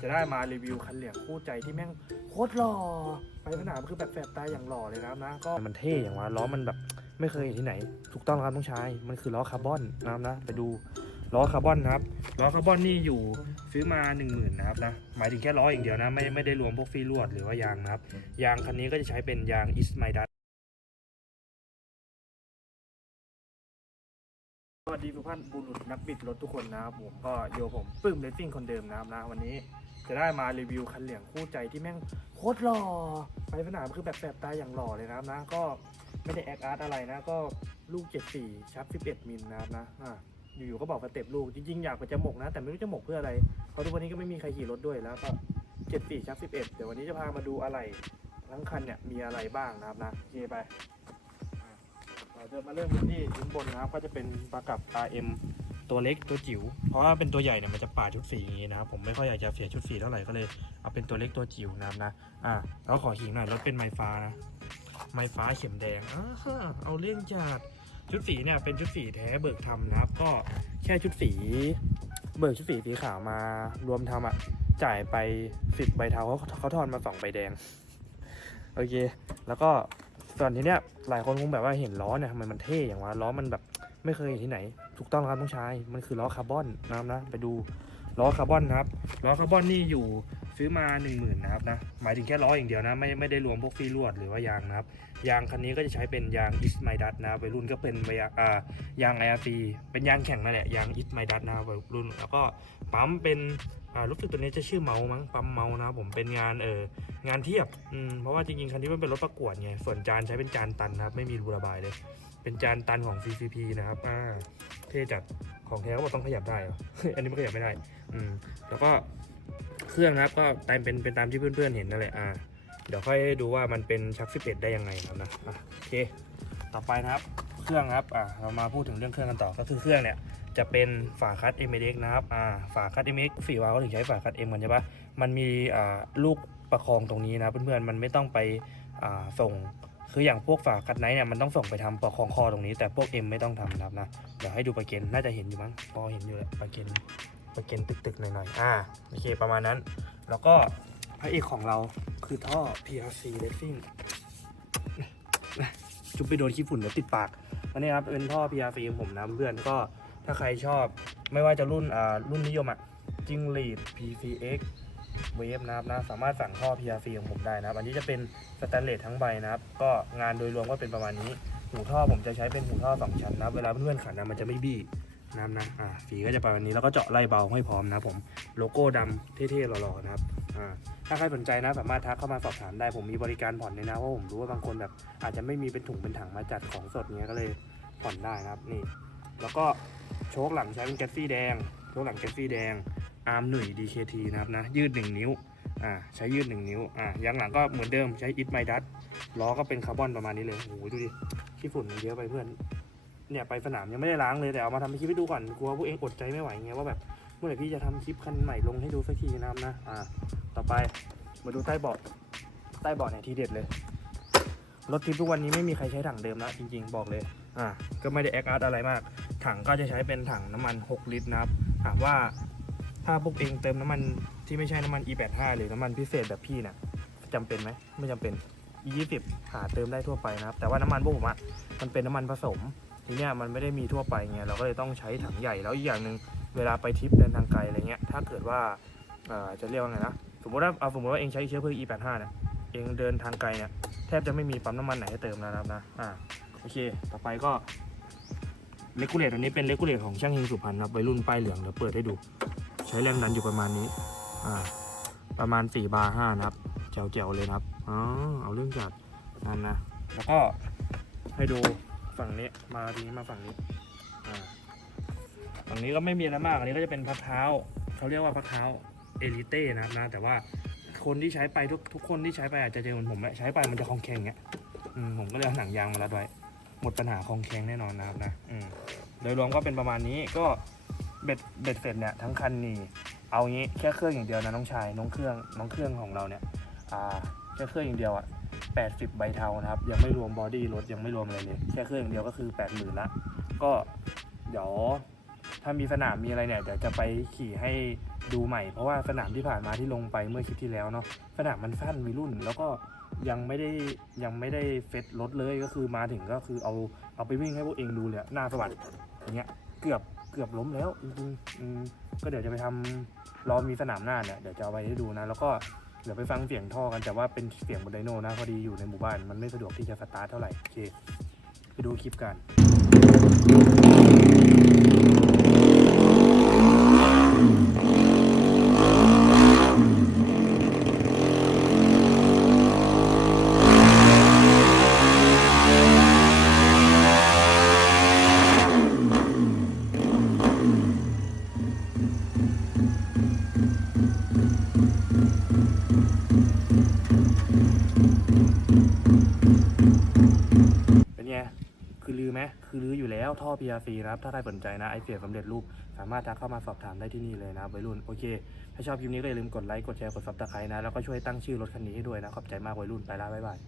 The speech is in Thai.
จะได้มารีวิวคันเหลียงคู่ใจที่แม่งโคตรหล่อไปสนามคือแบบแสบตาอย่างหล่อเลยนะครับนะก็มันเท่อย่างว่าล้อมันแบบไม่เคยเห็นที่ไหน ถูกต้องครับน้องชายมันคือล้อคาร์บอนนะครับนะไปดูล้อคาร์บอนนะครับล้อคาร์บอนนี่อยู่ซื้อมา 1 0,000นะครับนะหมายถึงแค่ล้ออย่างเดียวนะไม่ไม่ได้รวมพวกฟรีลวดหรือว่ายางนะครับยางคันนี้ก็จะใช้เป็นยางอิสไมดั สวัสดีทุกท่านบุรุษนักบิดรถทุกคนนะครับผมก็โยผมปึ้มเลสซิ่งคนเดิมนะครับนะวันนี้จะได้มารีวิวคันเหลียงคู่ใจที่แม่งโคตรหล่อไปสนามคือแบบแสบตายอย่างหล่อเลยนะครับนะก็ไม่ได้แอคอาร์ตอะไรนะก็ลูก 74ชับ11มิลนะครับนะอะอยู่ๆก็บอกสเต็ปลูกจริงๆอยากไปจะหมกนะ แต่ไม่รู้จะหมกเพื่ออะไรเพราะทุกวันนี้ก็ไม่มีใครขี่รถด้วยแล้วก็ 74ชับ11เดี๋ยววันนี้จะพามาดูอะไรทั้งคันเนี่ยมีอะไรบ้างนะครับนะโอเคไป เราจะมาเริ่มกันที่ชิ้นบนนะครับก็จะเป็นปลากับ RM ตัวเล็กตัวจิ๋วเพราะว่าเป็นตัวใหญ่เนี่ยมันจะปาดชุดสีอย่างนี้นะครับผมไม่ค่อยอยากจะเสียชุดสีเท่าไหร่ก็เลยเอาเป็นตัวเล็กตัวจิ๋วนะครับนะอ่าแล้วขอขิงหน่อยรถเป็นไม้ฟ้านะไม้ฟ้าเข็มแดงอ้าเอาเรื่องจากชุดสีเนี่ยเป็นชุดสีแท้เบิกทำนะครับ ก็แค่ชุดสีเบิกชุดสีสีขาวมารวมทำอะจ่ายไปสิบใบเทาเขาเขาทอนมาสองใบแดงโอเค แล้วก็ ส่วนทีเนี้ยหลายคนคงแบบว่าเห็นล้อเนี่ยทำไมมันเท่อย่างวะล้อมันแบบไม่เคยเห็นที่ไหน ถูกต้องครับน้องชายมันคือล้อคาร์บอนนะครับนะไปดูล้อคาร์บอนนะครับล้อคาร์บอนนี่อยู่ ซื้อมา 1 0,000นะครับนะหมายถึงแค่ล้ออย่างเดียวนะไม่ไม่ได้รวมพวกฟรีลวดหรือว่ายางนะครับยางคันนี้ก็จะใช้เป็นยางอิสไมดัสนะวัยรุ่นก็เป็นยางอายาง IRC เป็นยางแข่งนั่นแหละยางอิสไมดัสนะวัยรุ่น แล้วก็ปั๊มเป็นรู้สึกตัวนี้จะชื่อเมามั้งปั๊มเมานะผมเป็นงานเอองานเทียบอืมเพราะว่าจริงๆคันนี้มันเป็นรถประกวดไงส่วนจานใช้เป็นจานตันนะครับไม่มีรูระบายเลย เป็นจานตันของ CCP นะครับอ่าเท่จัดของแท้ก็บอกต้องขยับได้เหรออันนี้ไม่ขยับไม่ได้อืมแล้วก็ รื่องนะครับ ก็ตามเป็นเป็นตามที่เพื่อนๆเห็นนั่นแหละอ่าเดี๋ยวค่อยดูว่ามันเป็นชัก11ได้ยังไงครับนะอะโอเค ต่อไปนะครับเครื่องครับอ่าเรามาพูดถึงเรื่องเครื่องกันต่อก็คือเครื่องเนี่ยจะเป็นฝาคัด m x นะครับอ่าฝาคัด m x สี่วาล์วก็ถึงใช้ฝาคัด M กันใช่ปะมันมีอ่าลูกประคองตรงนี้นะเพื่อนๆมันไม่ต้องไปอ่าส่งคืออย่างพวกฝาคัดไนท์เนี่ยมันต้องส่งไปทำประคองคอตรงนี้แต่พวก M ไม่ต้องทำนะครับนะเดี๋ยวให้ดูประเกนน่าจะเห็นอยู่มั้งพอเห็นอยู่แหละประเกนะเก็นตึกๆหน่อยๆอ่าโอเคประมาณนั้น แล้วก็พระเอกของเราคือท่อ PRC Racing จุ๊บไปโดนขี้ฝุ่นเดี๋ยวติดปากอันนี้ครับเป็นท่อ PRC ของผมนะเพื่อนก็ถ้าใครชอบไม่ว่าจะรุ่นอ่ารุ่นนิยมอะจิงลีด PCX เวฟนะครับนะสามารถสั่งท่อ PRC ของผมได้นะครับ อันนี้จะเป็นสแตนเลสทั้งใบนะครับ ก็งานโดยรวมก็เป็นประมาณนี้ หูท่อผมจะใช้เป็นหูท่อสองชั้นนะเวลาเพื่อนๆขันนะมันจะไม่บี้ นะครับนะอ่าสีก็จะประมาณนี้แล้วก็เจาะไล่เบาให้พร้อมนะผมโลโก้ดำเท่ๆหล่อๆนะครับอ่าถ้าใครสนใจนะสามารถทักเข้ามาสอบถามได้ผมมีบริการผ่อนเลยนะเพราะผมรู้ว่าบางคนแบบ อาจจะไม่มีเป็นถุงเป็นถังมาจัดของสดเงี้ยก็เลยผ่อนได้นะครับนี่ แล้วก็โชคหลังใช้เป็นแกสซี่แดง โชคหลังแกสซี่แดงอาร์มหนุ่ย DKT นะครับนะยืด 1 นิ้วอ่าใช้ยืด 1 นิ้วอ่ายางหลังก็เหมือนเดิมใช้อิทไมดัสล้อก็เป็นคาร์บอนประมาณนี้เลยโอ้โหดูดิขี้ฝุ่นมันเยอะไปเพื่อน เนี่ยไปสนามยังไม่ได้ล้างเลยแต่เอามาทำคลิปให้ดูก่อนกลัวพวกเองอดใจไม่ไหวเงี้ยว่าแบบเมื่อไหร่พี่จะทำคลิปคันใหม่ลงให้ดูสักทีนะครับนะอ่าต่อไปมาดูใต้เบาะใต้เบาะเนี่ยทีเด็ดเลยรถทิปทุกวันนี้ไม่มีใครใช้ถังเดิมแล้วจริง ๆ บอกเลยอ่าก็ไม่ได้แอคอาร์ตอะไรมาก ถังก็จะใช้เป็นถังน้ำมัน 6 ลิตรนะครับถามว่าถ้าพวกเองเติมน้ำมันที่ไม่ใช่น้ำมัน E85 หรือน้ำมันพิเศษแบบพี่นะ่ะจำเป็นไหมไม่จำเป็น E20 หาเติมได้ทั่วไปนะครับแต่ว่าน้ำมันพวกผมอะมันเป็นน้ำมันผสม ทีเนี้ยมันไม่ได้มีทั่วไปไงเราก็เลยต้องใช้ถังใหญ่แล้วอีกอย่างหนึ่งเวลาไปทริปเดินทางไกลอะไรเงี้ยถ้าเกิดว่าจะเรียกว่าไงนะสมมติว่าเอาสมมติว่าเองใช้เชื้อเพลิง E85 เนี่ยเองเดินทางไกลเนี่ยแทบจะไม่มีปั๊มน้ำมันไหนให้เติมแล้วนะครับนะอ่าโอเค ต่อไปก็เลกูเลตอันนี้เป็นเลกูเลตของช่างเฮงสุพรรณครับวัยรุ่นป้ายเหลืองเดี๋ยวเปิดให้ดู ใช้แรงดันอยู่ประมาณนี้อ่าประมาณ4บาร์5นะครับแจ๋วๆเลยนะครับอ๋อเอาเรื่องจัดนั่นนะแล้วก็ให้ดู ฝั่งนี้มาทีนี้มาฝั่งนี้อ่าฝั่งนี้ก็ไม่มีอะไรมากอันนี้ก็จะเป็นพักเท้าเขาเรียกว่าพักเท้าเอลิเต้นะครับนะแต่ว่าคนที่ใช้ไปทุกทุกคนที่ใช้ไปอาจจะเจอเหมือนผมแหละใช้ไปมันจะคลองแข็งเงี้ยอืมผมก็เลยเอาหนังยางมารัดไว้หมดปัญหาคลองแข็งแน่นอนนะครับนะโดยรวมก็เป็นประมาณนี้ก็เบ็ดเบ็ดเสร็จเนี่ยทั้งคันนี่เอางี้แค่เครื่องอย่างเดียวนะน้องชายน้องเครื่องน้องเครื่องของเราเนี่ยอ่าแค่เครื่องอย่างเดียวอะ 80ใบเทานะครับ ยังไม่รวมบอดี้รถยังไม่รวมอะไรเลย แค่เครื่องอย่างเดียวก็คือ 80,000ละก็เดี๋ยวถ้ามีสนามมีอะไรเนี่ยเดี๋ยวจะไปขี่ให้ดูใหม่ เพราะว่าสนามที่ผ่านมาที่ลงไปเมื่อคลิปที่แล้วเนาะสนามมันสั้นวัยรุ่น แล้วก็ยังไม่ได้ยังไม่ได้เฟซรถเลยก็คือมาถึงก็คือเอาเอาไปวิ่งให้พวกเองดูเลยหน้าสวัสดิ์อย่างเงี้ยเกือบเกือบล้มแล้วจริงๆก็เดี๋ยวจะไปทำรอมีสนามหน้าเนี่ยเดี๋ยวจะเอาไปให้ดูนะ แล้วก็ เดี๋ยวไปฟังเสียงท่อกันแต่ว่าเป็นเสียงบนไดโนนะพอดีอยู่ในหมู่บ้านมันไม่สะดวกที่จะสตาร์ทเท่าไหร่โอเคไปดูคลิปกันเป็น ไหมคือรื้ออยู่แล้วท่อ PRC นะครับ ถ้าใครสนใจนะไอเสียสำเร็จรูป สามารถทักเข้ามาสอบถามได้ที่นี่เลยนะวัยรุ่น โอเค ถ้าชอบคลิปนี้ก็อย่าลืมกดไลค์ กดแชร์ กดซับสไครต์นะ แล้วก็ช่วยตั้งชื่อรถคันนี้ให้ด้วยนะ ขอบใจมากวัยรุ่น ไปละบ๊ายบาย